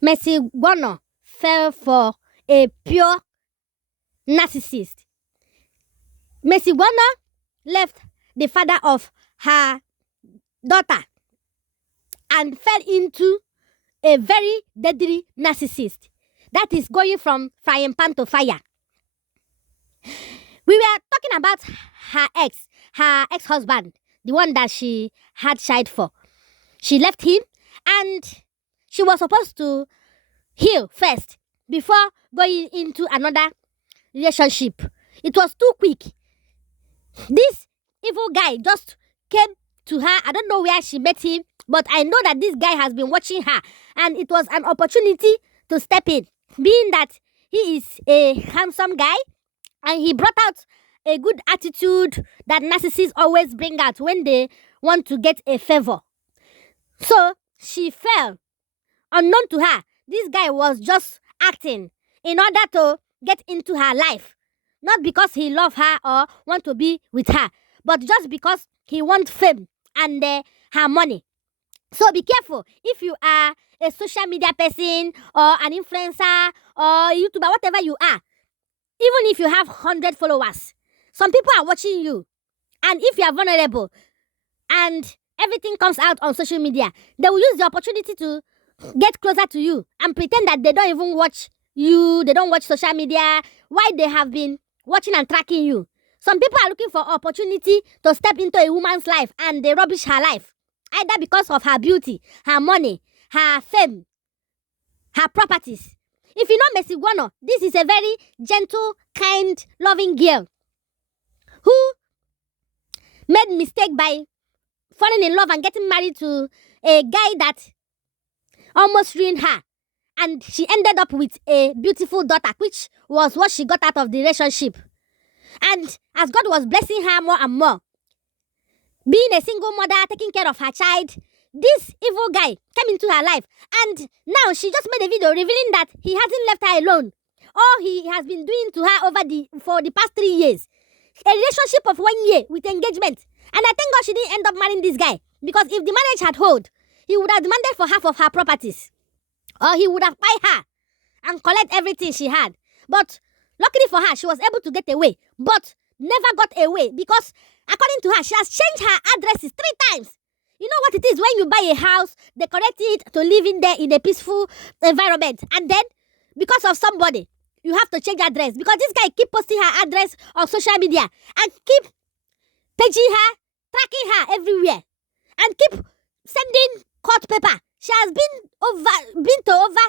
Mercy Gbono fell for a pure narcissist. Mercy Gbono left the father of her daughter and fell into a very deadly narcissist that is going from frying pan to fire. We were talking about her ex-husband, the one that she had child for. She left him and she was supposed to heal first before going into another relationship. It was too quick. This evil guy just came to her. I don't know where she met him, but I know that this guy has been watching her, and it was an opportunity to step in, being that he is a handsome guy and he brought out a good attitude that narcissists always bring out when they want to get a favor. So she fell. Unknown to her, this guy was just acting in order to get into her life. Not because he loved her or want to be with her, but just because he wants fame and her money. So be careful if you are a social media person or an influencer or YouTuber, whatever you are. Even if you have 100 followers, some people are watching you. And if you are vulnerable and everything comes out on social media, they will use the opportunity to get closer to you and pretend that they don't even watch you, they don't watch social media, why they have been watching and tracking you. Some people are looking for opportunity to step into a woman's life and they rubbish her life, either because of her beauty, her money, her fame, her properties. If you know Mercy Gbono, this is a very gentle, kind, loving girl who made mistake by falling in love and getting married to a guy that almost ruined her. And she ended up with a beautiful daughter, which was what she got out of the relationship. And as God was blessing her more and more, being a single mother, taking care of her child, this evil guy came into her life. And now she just made a video revealing that he hasn't left her alone. All he has been doing to her for the past 3 years. A relationship of 1 year with engagement. And I thank God she didn't end up marrying this guy. Because if the marriage had held, he would have demanded for half of her properties. Or he would have buy her and collect everything she had. But luckily for her, she was able to get away. But never got away because according to her, she has changed her addresses 3 times. You know what it is when you buy a house, decorate it to live in there in a peaceful environment. And then, because of somebody, you have to change address. Because this guy keep posting her address on social media and keep paging her, tracking her everywhere. And keep sending court paper. She has been to over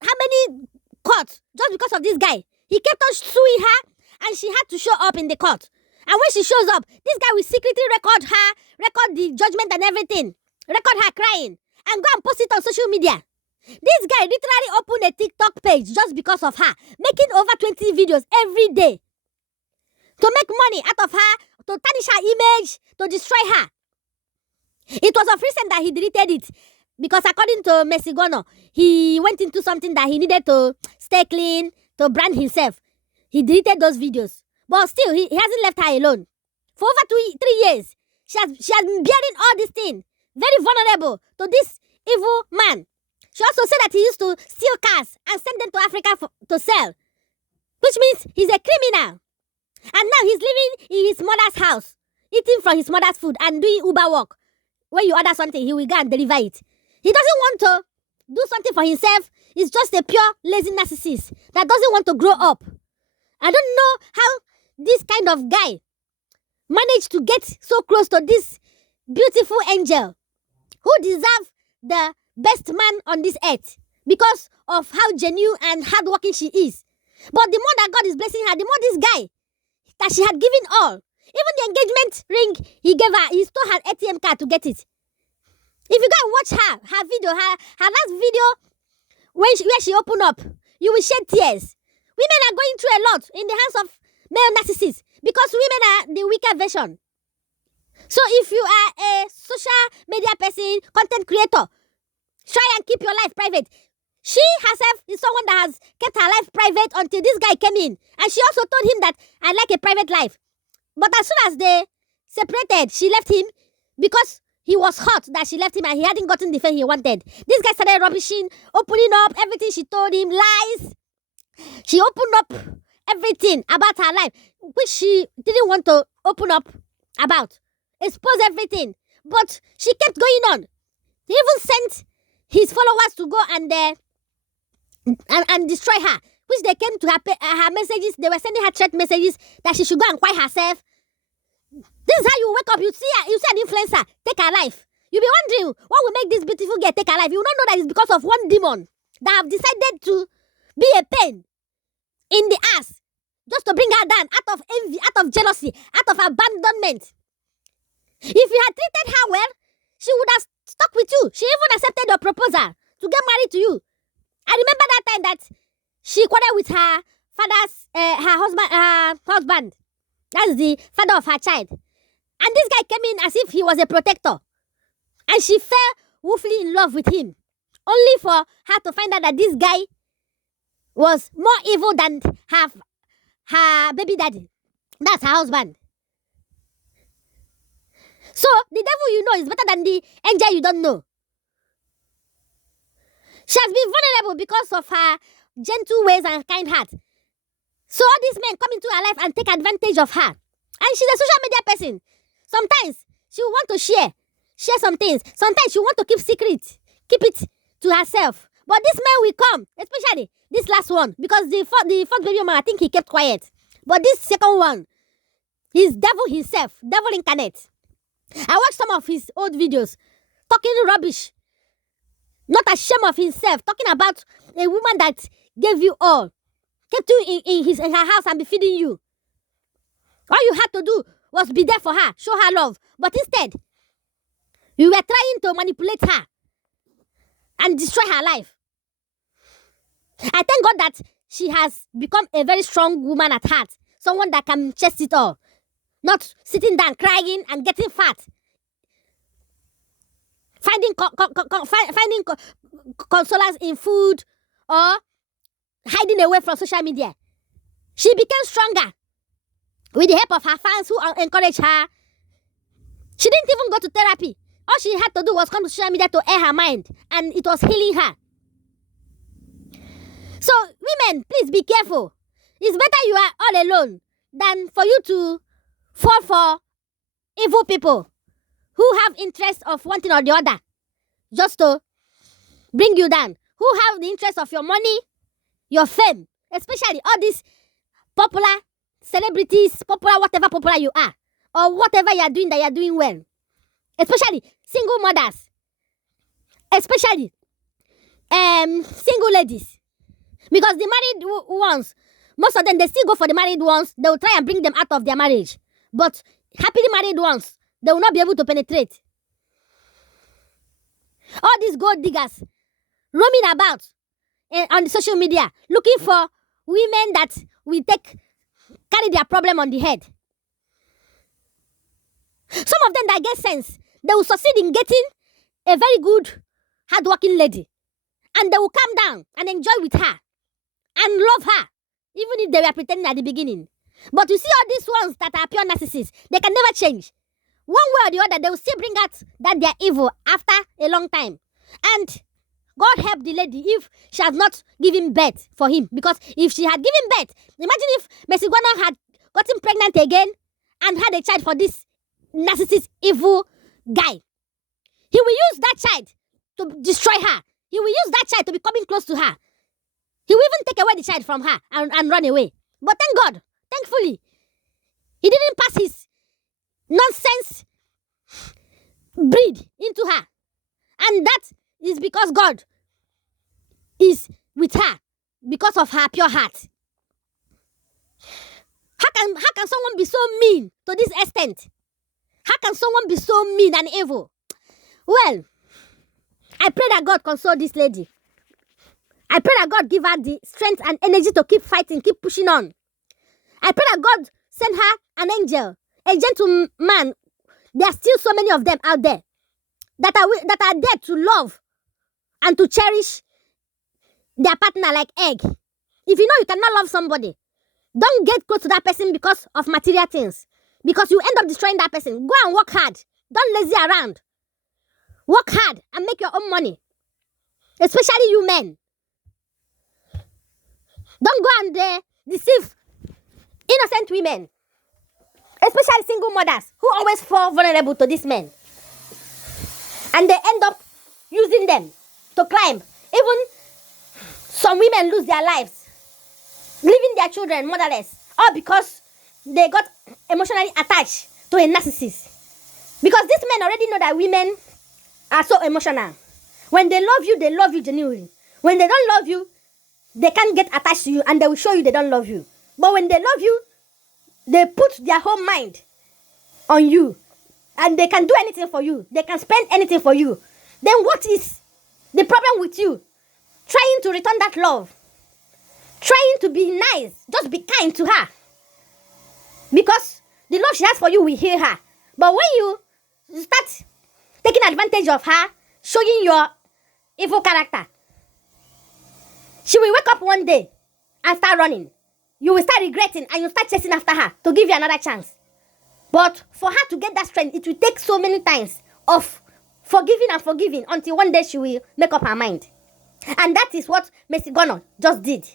how many courts just because of this guy. He kept on suing her and she had to show up in the court. And when she shows up, this guy will secretly record the judgment and everything. Record her crying and go and post it on social media. This guy literally opened a TikTok page just because of her, making over 20 videos every day to make money out of her, to tarnish her image, to destroy her. It was of recent that he deleted it because according to Mercy Gbono, he went into something that he needed to stay clean, to brand himself. He deleted those videos. But still, he hasn't left her alone. For over 3 years, she has been bearing all these things. Very vulnerable to this evil man. She also said that he used to steal cars and send them to Africa to sell. Which means he's a criminal. And now he's living in his mother's house, eating from his mother's food and doing Uber work. When you order something, he will go and deliver it. He doesn't want to do something for himself. He's just a pure lazy narcissist that doesn't want to grow up. I don't know how this kind of guy managed to get so close to this beautiful angel who deserves the best man on this earth because of how genuine and hardworking she is. But the more that God is blessing her, the more this guy that she had given all. Even the engagement ring he gave her, he stole her ATM card to get it. If you go and watch her video, her last video where she opened up, you will shed tears. Women are going through a lot in the hands of male narcissists because women are the weaker version. So if you are a social media person, content creator, try and keep your life private. She herself is someone that has kept her life private until this guy came in. And she also told him that I like a private life. But as soon as they separated, she left him because he was hot that she left him and he hadn't gotten the fame he wanted. This guy started rubbishing, opening up everything she told him, lies. She opened up everything about her life, which she didn't want to open up about. Expose everything. But she kept going on. He even sent his followers to go and destroy her, which they came to her messages. They were sending her threat messages that she should go and quiet herself. This is how you wake up. You see an influencer take her life. You'll be wondering, what will make this beautiful girl take her life? You will not know that it's because of one demon that have decided to be a pain in the ass just to bring her down out of envy, out of jealousy, out of abandonment. If you had treated her well, she would have stuck with you. She even accepted your proposal to get married to you. I remember that time that she quarreled with her husband. That's the father of her child. And this guy came in as if he was a protector. And she fell woefully in love with him. Only for her to find out that this guy was more evil than her baby daddy. That's her husband. So, the devil you know is better than the angel you don't know. She has been vulnerable because of her gentle ways and kind heart. So all these men come into her life and take advantage of her. And she's a social media person. Sometimes she will want to share some things. Sometimes she will want to keep secret, keep it to herself. But this man will come, especially this last one, because the first baby man, I think he kept quiet. But this second one, he's devil himself, devil incarnate. I watched some of his old videos, talking rubbish, not ashamed of himself, talking about a woman that gave you all, kept you in her house and be feeding you. All you had to do was be there for her, show her love. But instead, you were trying to manipulate her and destroy her life. I thank God that she has become a very strong woman at heart, someone that can chase it all, not sitting down crying and getting fat, finding consolers in food or hiding away from social media. She became stronger with the help of her fans who encouraged her. She didn't even go to therapy. All she had to do was come to social media to air her mind, and it was healing her. So, women, please be careful. It's better you are all alone than for you to fall for evil people who have interest of one thing or the other just to bring you down, who have the interest of your money, your fame, especially all these popular celebrities, popular whatever popular you are, or whatever you are doing that you are doing well, especially single mothers, especially single ladies, because the married ones, most of them, they still go for the married ones. They will try and bring them out of their marriage, but happily married ones, they will not be able to penetrate. All these gold diggers roaming about on the social media looking for women that will carry their problem on the head. Some of them that get sense, they will succeed in getting a very good, hardworking lady, and they will calm down and enjoy with her and love her, even if they were pretending at the beginning. But you see all these ones that are pure narcissists, they can never change. One way or the other, they will still bring out that they are evil after a long time. And God help the lady if she has not given birth for him. Because if she had given birth, imagine if Gbono'S had gotten pregnant again and had a child for this narcissist, evil guy. He will use that child to destroy her. He will use that child to be coming close to her. He will even take away the child from her and run away. But thank God, thankfully, he didn't pass his nonsense breed into her. And that is because God is with her because of her pure heart. How can someone be so mean to this extent? How can someone be so mean and evil? Well, I pray that God console this lady. I pray that God give her the strength and energy to keep fighting, keep pushing on. I pray that God send her an angel, a gentleman. There are still so many of them out there that are there to love and to cherish their partner like egg. If you know you cannot love somebody, don't get close to that person because of material things. Because you end up destroying that person. Go and work hard. Don't lazy around. Work hard and make your own money. Especially you men. Don't go and deceive innocent women. Especially single mothers who always fall vulnerable to these men. And they end up using them to climb. Even some women lose their lives, leaving their children motherless, all because they got emotionally attached to a narcissist. Because these men already know that women are so emotional. When they love you genuinely. When they don't love you, they can't get attached to you and they will show you they don't love you. But when they love you, they put their whole mind on you and they can do anything for you. They can spend anything for you. Then what is the problem with you? Trying to return that love. Trying to be nice. Just be kind to her. Because the love she has for you will heal her. But when you start taking advantage of her, showing your evil character, she will wake up one day and start running. You will start regretting and you start chasing after her to give you another chance. But for her to get that strength, it will take so many times of forgiving and forgiving until one day she will make up her mind. And that is what Mercy Gbono just did.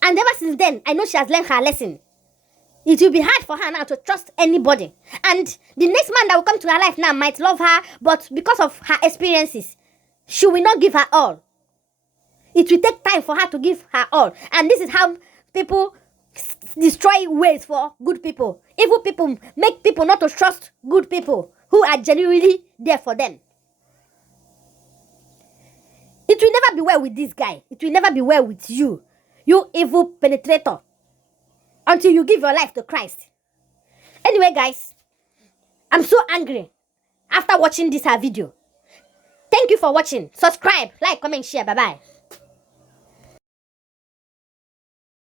And ever since then, I know she has learned her lesson. It will be hard for her now to trust anybody. And the next man that will come to her life now might love her, but because of her experiences, she will not give her all. It will take time for her to give her all. And this is how people destroy ways for good people. Evil people make people not to trust good people who are genuinely there for them. It will never be well with this guy. It will never be well with you, you evil penetrator, until you give your life to Christ. Anyway, guys, I'm so angry after watching this video. Thank you for watching. Subscribe, like, comment, share. Bye-bye.